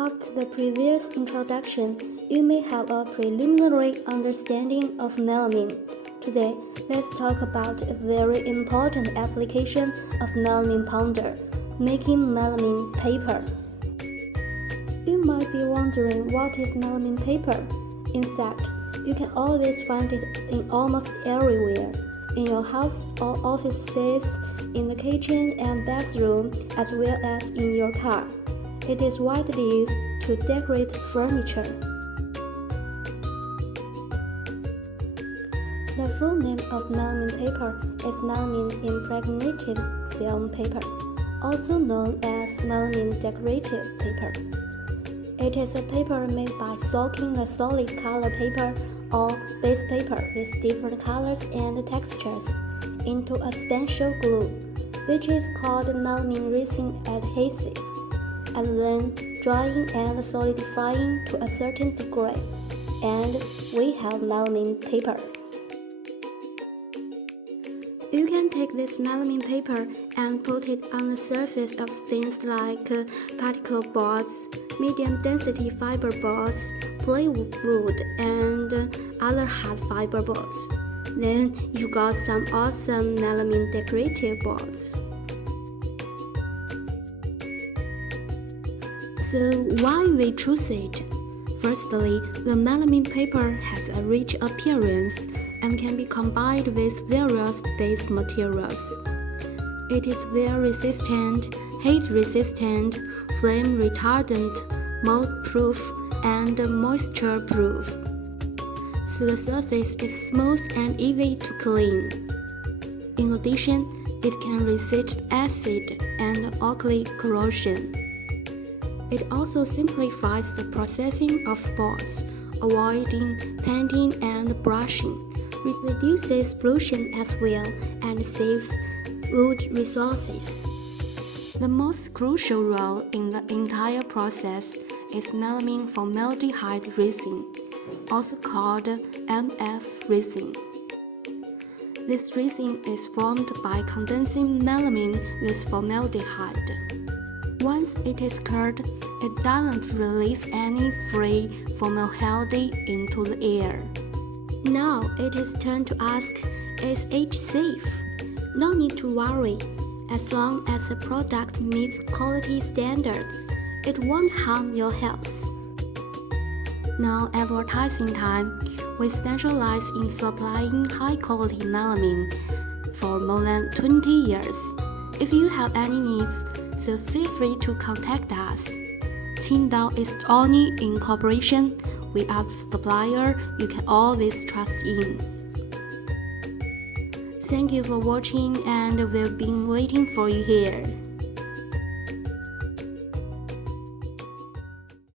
After the previous introduction, you may have a preliminary understanding of melamine. Today, let's talk about a very important application of melamine powder, making melamine paper. You might be wondering what is melamine paper. In fact, you can always find it in almost everywhere, in your house or office space, in the kitchen and bathroom, as well as in your car. It is widely used to decorate furniture. The full name of melamine paper is melamine impregnated film paper, also known as melamine decorative paper. It is a paper made by soaking the solid color paper or base paper with different colors and textures into a special glue, which is called melamine resin adhesive, and then drying and solidifying to a certain degree, and we have melamine paper. You can take this melamine paper and put it on the surface of things like particle boards, medium density fiber boards, plywood, and other hard fiber boards. Then you got some awesome melamine decorative boards. So why we choose it? Firstly, the melamine paper has a rich appearance and can be combined with various base materials. It is wear resistant, heat resistant, flame retardant, mold proof, and moisture proof. So the surface is smooth and easy to clean. In addition, it can resist acid and alkali corrosion. It also simplifies the processing of boards, avoiding painting and brushing. It reduces pollution as well and saves wood resources. The most crucial role in the entire process is melamine-formaldehyde resin, also called MF resin. This resin is formed by condensing melamine with formaldehyde. Once it is cured, it doesn't release any free formaldehyde into the air. Now it is turn to ask, is it safe? No need to worry. As long as the product meets quality standards, it won't harm your health. Now advertising time. We specialize in supplying high-quality melamine for more than 20 years. If you have any needs, so feel free to contact us. EASTHONY Incorporation, we are the supplier you can always trust in. Thank you for watching, and we've been waiting for you here.